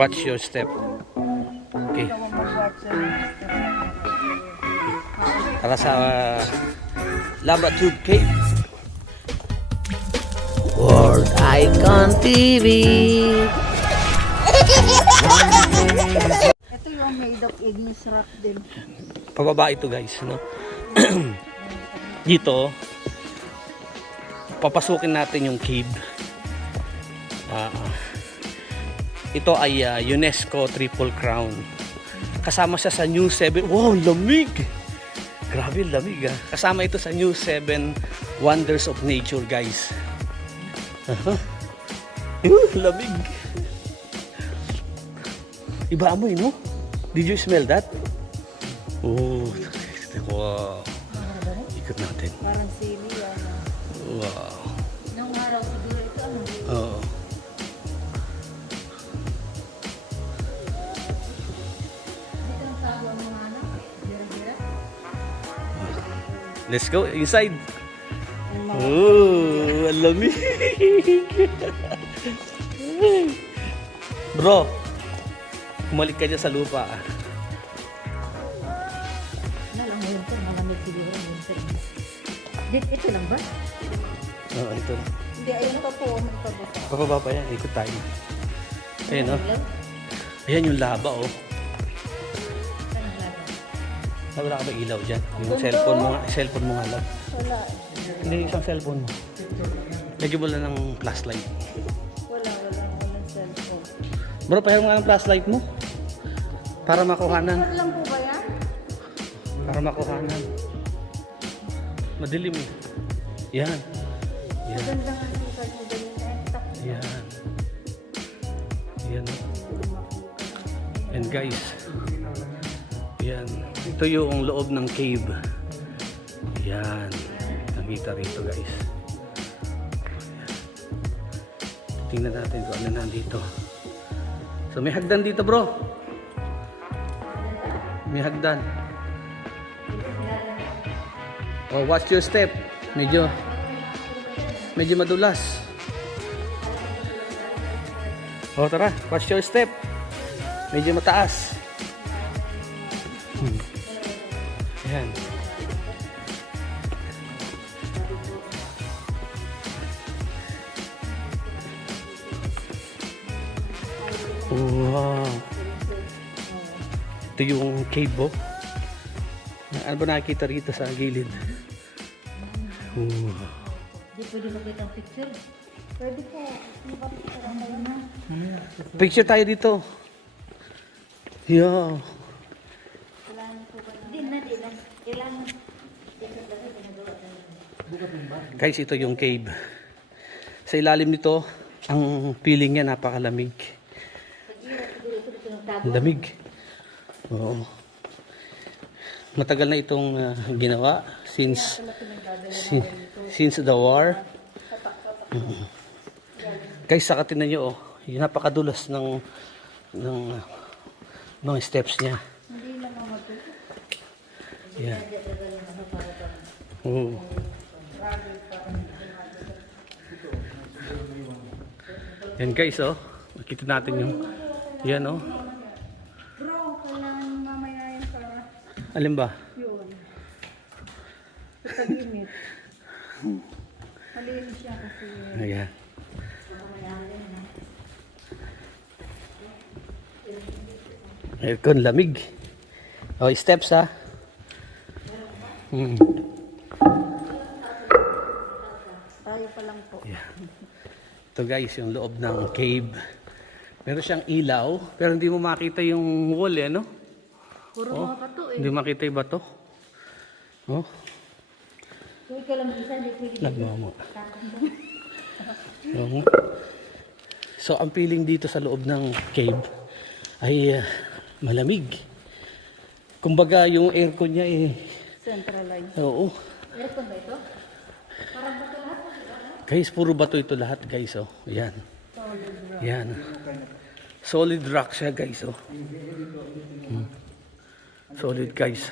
Watch your step. Okay. Tara sa Lava Tube Cave. World Icon TV. Ito yung made of igneous rock din. Pababa ito guys, no? Dito papasukin natin yung cave. Ito ay UNESCO Triple Crown. Kasama siya sa New 7. Wow, lamig! Grabe, lamig ah. Kasama ito sa New 7 Wonders of Nature, guys. Lamig. Iba amoy, no? Did you smell that? Oh, wow. Ikot natin. Parang sili yan. Wow. Nung araw siguro ito ano? Oo. Dito ang tawag ang mga anak. Gira-gira. Let's go inside. Oh, ang lamig. Bro, kumalik ka dyan sa lupa. Nalang mo yun po, malamig siguro yun. Ito lang ba? Oo, ito. Hindi, ayun pa po. Magpababa. Papaba pa yan, ikot tayo. Ayan, oh. Ayan yung lava, oh. Wala ka ba ilaw dyan? Yung cellphone mo nga lang. Wala. Hindi, isang cellphone mo. Lagyan mo lang ng flashlight. Walang cellphone. Bro, pahiram nga ng flashlight mo. Para makuhanan. Ano lang po ba yan? Para makuhanan. Madilim eh. Yan. Yan. Maganda nga yung card mo ganyan. Yan. Yan. And guys, yan. Ito yung loob ng cave. Yan. Nakita rito guys. Yan. Tingnan natin kung ano nandito. So may hagdan dito bro. May hagdan. Oh, watch your step. Medyo madulas. Oh, tara, watch your step. Medyo mataas. Ayan. Wow. Ito yung cave, oh. Ano ba nakikita rito sa gilid? Hindi pwede makita ang picture. Pwede po. Picture tayo dito. Yeah. Guys, ito yung cave. Sa ilalim nito, ang feeling niya napakalamig. Lamig. Oo. Matagal na itong ginawa since the war. Guys, saka tingnan nyo, oh, yung napakadulas ng mga steps niya. Hindi naman matuto. Yan. Oo. Yan guys, oh. Makita natin yung yan, oh. Bro, kailangan mamaya yung para Alin ba? yun. Sa limit. Malinis siya kasi. Ayan. Aircon, lamig. Oh, steps ha. Tayo pa lang po. Yeah. Ito guys, yung loob ng cave. Meron siyang ilaw, pero hindi mo makita yung wall eh, no? Puro mga pato eh. Hindi makita yung bato. Oh, Kung ikaw lang isa, hindi pwede. nagmamo. So, ang feeling dito sa loob ng cave ay malamig. Kumbaga, yung aircon niya eh. Centralized. Oo. Aircon ba ito? Parang bato lahat. Guys, puro bato ito lahat, guys, oh. Yan. Yan. Solid rock siya, guys, oh. Solid, guys.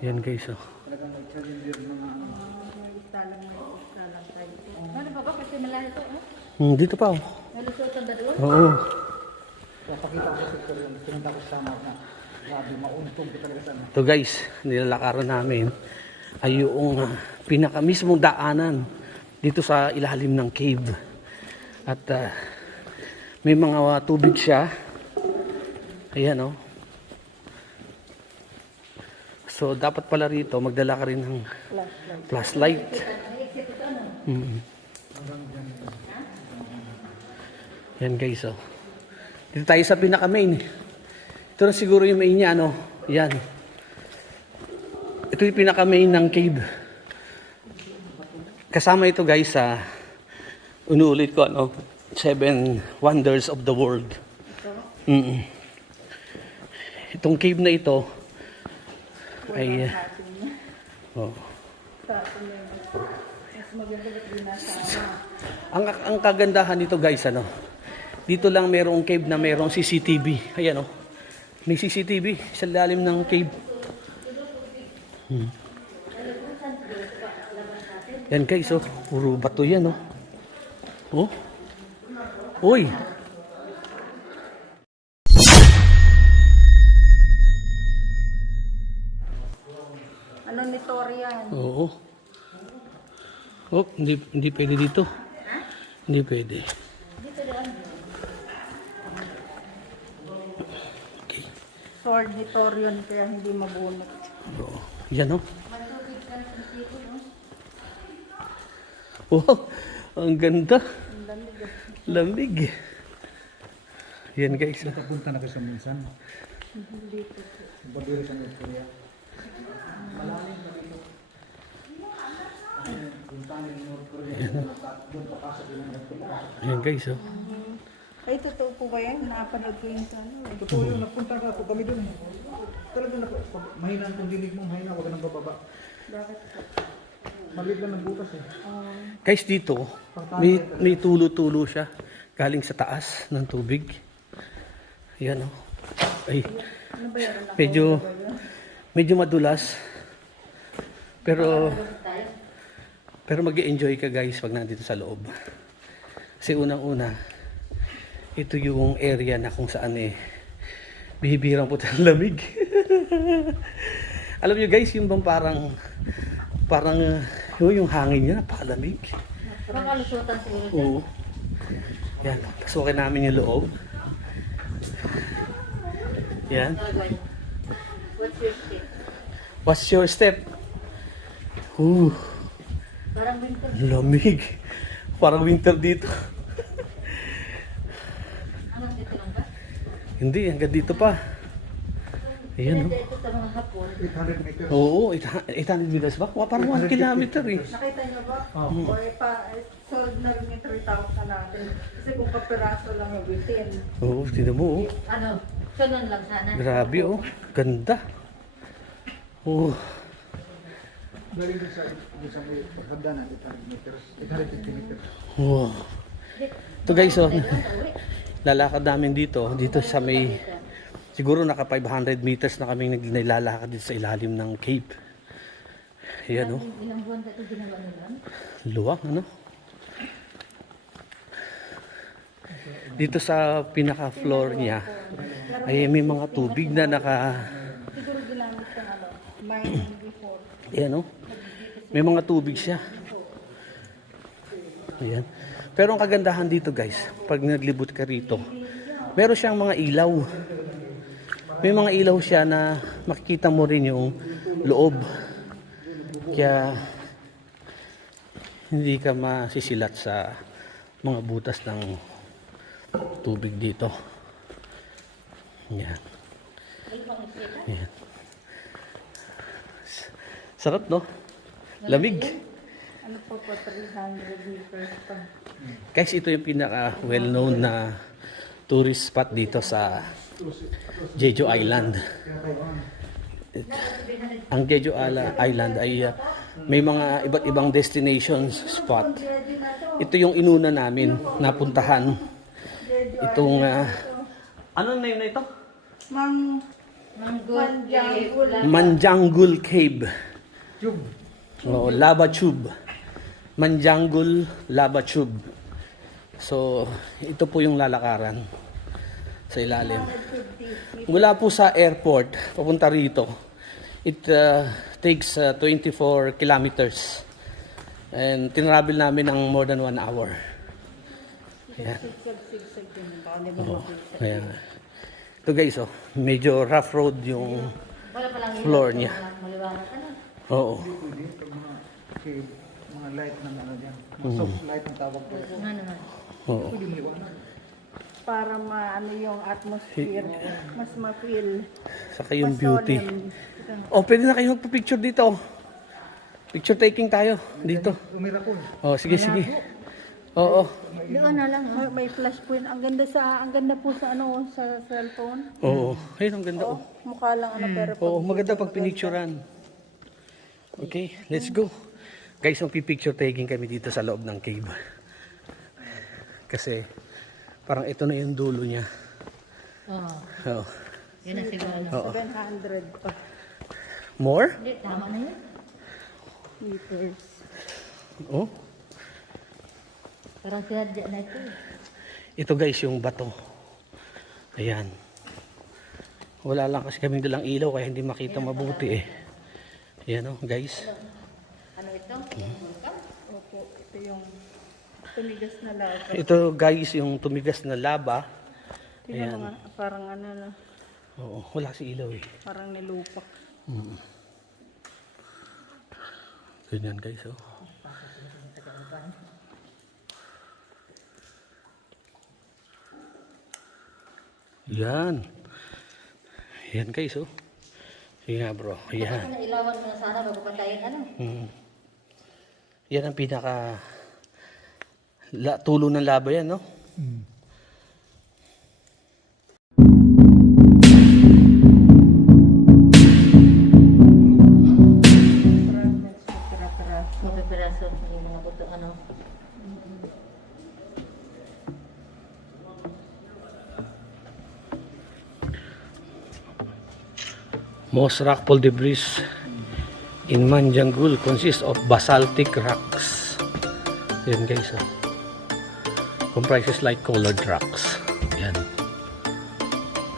Yan, guys, oh. Stalagmites. Ano ba ba? Kasi malayo ito, Dito pa, oh. Nalusutan ba doon? Oo. Papakita ko sa picture yung pinunta ko sa map na grabe, mauntog ko talaga sa Ito guys, nilalakaran namin ay yung pinaka mismong daanan dito sa ilalim ng cave. At may mga tubig siya. Ayan oh. So dapat pala rito magdala ka rin ng flashlight. Yan guys oh. Dito tayo sa pinaka main. Ito na siguro yung main niya ano. Yan. Ito yung pinaka main ng cave. Kasama ito guys sa unulit ko ano 7 wonders of the world. Itong cave na ito ay oh. Ang kagandahan nito guys ano. Dito lang merong cave na merong CCTV. Ayan oh. May CCTV sa lalim ng cave. Yan guys oh. Puro bato yan oh. Oh. Uy. Ano ni Torian? Oo. Oh, hindi pwede dito. Hindi pwede. Dito doon. Okay. Sword ni Torian kaya hindi mabunot. Oo. Yan oh. Matubig ka sa dito, no? Wow, ang ganda. Ang lamig. Lamig. Yan guys. oh. Punta na ko sa minsan. Dito. Babiro sa North Korea. Yan guys oh. Ay, totoo po ba yan? Napanood ko yung sa ano eh. Totoo yun, napunta ka ako kami dun. Talaga na, mahina ang dinig mo, mahina, huwag ka nang bababa. Bakit po? Maliit lang ng butas eh. Guys dito, may tulo-tulo siya galing sa taas ng tubig. Yan oh. Ay, Ano ba yan? medyo madulas. Pero Tayo? mag-enjoy ka guys pag nandito sa loob. Kasi unang-una, ito yung area na kung saan bihibirang po ng lamig. Alam niyo guys, yung bang parang yung hangin niya, napakalamig. Parang kalusutan siguro dyan. Oo. Yan, pasukin namin yung loob. Yan. What's your step? What's your step? Ooh, Parang winter. lamig. Parang winter dito. Anong dito lang ba? Hindi, hanggang dito pa. Ayan, no? Ito sa mga hapon. 800 meters. Oo, 800 meters ba? Parang 1 kilometer eh. Nakita niyo ba? O sold na rin yung 3,000 natin. Kasi kung kapiraso lang yung bitin. Oo, tinan mo, oh. Ano? Sunon lang sana. Grabe, oh. Ganda. Oh, Dali din sa may pagkanda na 800 meters, 850 meters. wow. Ito guys, oh. Lalakad namin dito sa may, siguro naka 500 meters na kami nilalakad dito sa ilalim ng cave. Ayan, oh. Ilang buwan na ito ginawa nila? Luwang, ano? Dito sa pinaka-floor niya ay may mga tubig na Siguro ginamit ng ano, mining before. ayan, oh. May mga tubig siya. Ayan. Pero ang kagandahan dito guys, pag naglibot ka rito, meron siyang mga ilaw. May mga ilaw siya na makikita mo rin yung loob. Kaya hindi ka masisilat sa mga butas ng tubig dito. Yan. Yan. Sarap, no? Lamig. Ano po 300 meters pa. Guys, ito yung pinaka well-known na tourist spot dito sa Jeju Island. Ang Jeju Island ay may mga iba't ibang destinations spot. Ito yung inuna namin napuntahan. Itong ano na yun na ito? Manjanggul. Manjanggul Cave. Tube. Oo, lava tube. Manjanggul lava tube. So, ito po yung lalakaran sa ilalim. Mula po sa airport, papunta rito, it takes 24 kilometers. And tinravel namin ng more than 1 hour. Ayan. Sigsag-sigsag din. Baka di ba Oo, makita. ayan. Ito guys, oh, medyo rough road yung Wala pa lang floor niya. Maliwanag ka na. Oo. Pwede, pag mga light ng ano dyan. Mga soft light ang tawag ko. Nga naman. Oo. Pwede maliwanag. Para maano yung atmosphere. Mas ma-feel. Saka yung Mas beauty. solemn. Oh, pwede na kayo magpa-picture dito. Picture taking tayo dito. Umira po. Oh, sige, sige. Oo. Doon na lang. May flash point. Ang ganda po sa ano, sa cellphone. Oo. Ayun, ang ganda. Oh, mukha lang ano pero Oo, maganda pag pinicturean. Okay, let's go. Guys, magpipicture taking kami dito sa loob ng cave. Kasi parang ito na yung dulo niya. Oo. Oo. Yun na siguro. Oo. 700 pa More? Hindi, tama na yun. meters. Oh. Parang sinadya na ito. Ito guys, yung bato. Ayan. Wala lang kasi kaming dalang ilaw kaya hindi makita mabuti eh. Ayan oh, guys. Ano ito? Opo, ito yung tumigas na lava. Ito guys, yung tumigas na lava. Tingnan Ayan. mo nga, parang ano na, Oo, wala si ilaw eh. parang nilupak. Ganyan guys oh. Yan. Yan guys oh. Sige nga bro. Yan. Ilawan mo na sana bago patayin ano. Yan ang pinaka tulo ng laba yan no? Mapipiraso yung mga buto ano. Most rockfall debris in Manjanggul consists of basaltic rocks. Yan guys oh. Comprises light colored rocks. Yan.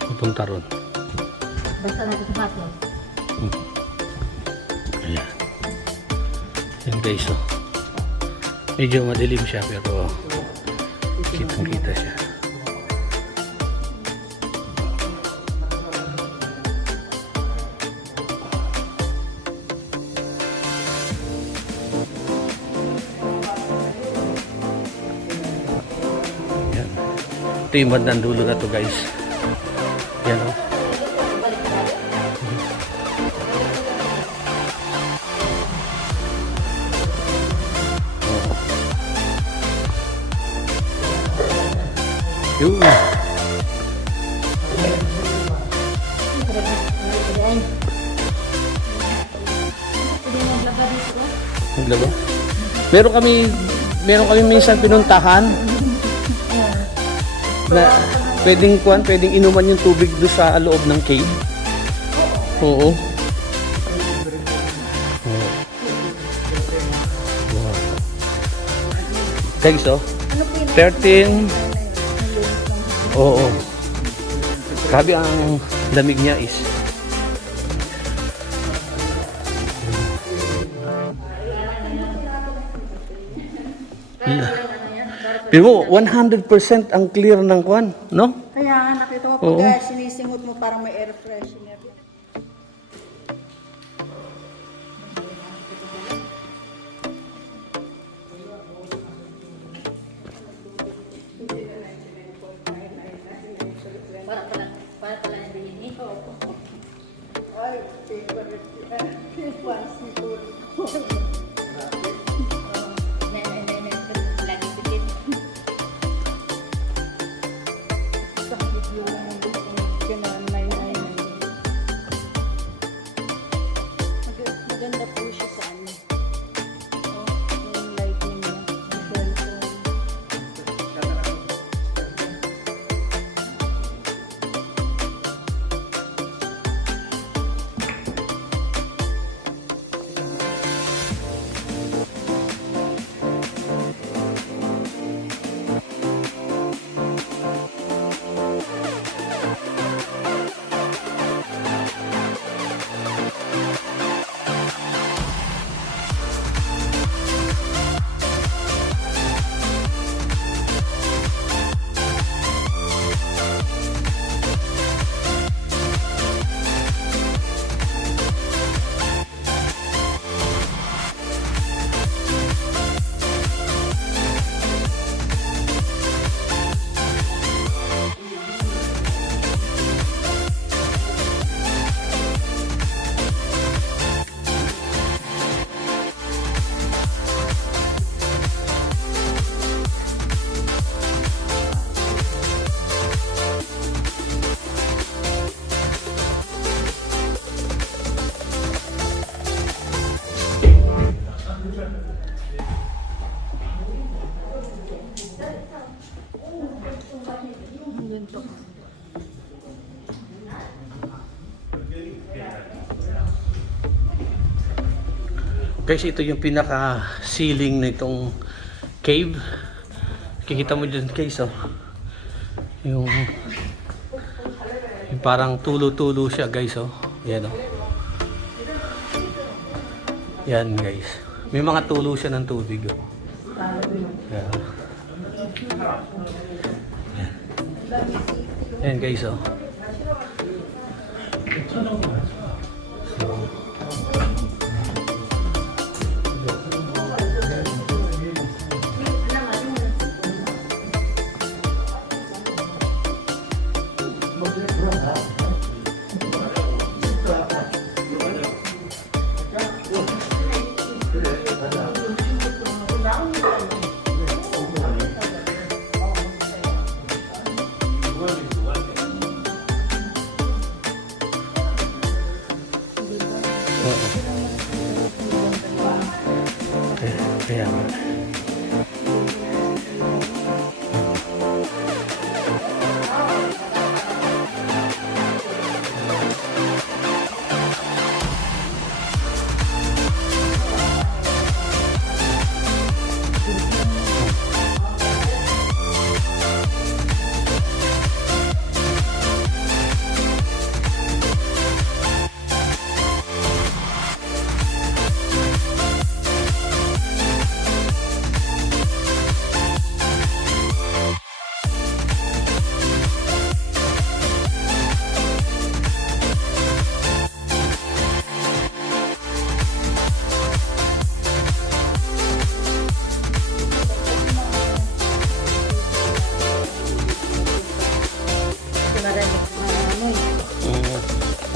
Pupunta ron. Basta natin sa bato. Ayan. Yan guys oh. Medyo madilim siya pero kitang kita siya. Yan. Ito yung bandang dulo na to guys. Yan oh. Yun. Naglaba? Meron kami minsan pinuntahan na pwedeng inuman yung tubig doon sa loob ng cave. Oo. Wow. Guys, oh. 13. Oo. Grabe ang lamig niya is. Pero 100% ang clear ng kwan, no? Kaya nga nakita mo Oo. pag sinisingot mo parang may air freshener. Para pala hindi ini. Ay, favorite yan. Responsible. Lagi bitin. Sa video lang yung ganun, 999. Ginto. Guys, ito yung pinaka ceiling nitong cave. Kikita mo dyan guys, oh. Yung parang tulo-tulo siya guys, oh. Yan, oh. Yan guys. May mga tulo siya ng tubig, oh. Yan. Yan guys, oh. So, kaya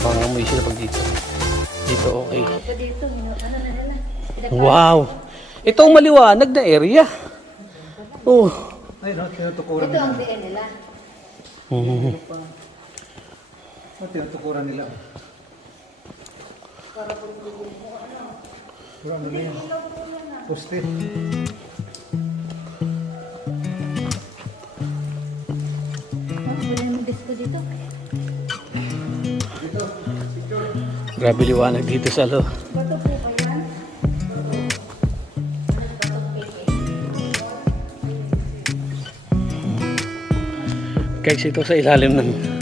mangamoy sila pag dito. Dito okay. Dito, ano na nila? Wow! Ito ang maliwanag na area. Oh. Ay, no, tinutukuran Ito nila. ang DN nila. No, tinutukuran nila. Kurang mo na yan. Poste. Wala yung disco dito. Grabe liwanag dito sa loob. Bato po ba yan? Guys, ito sa ilalim ng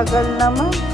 tagal naman.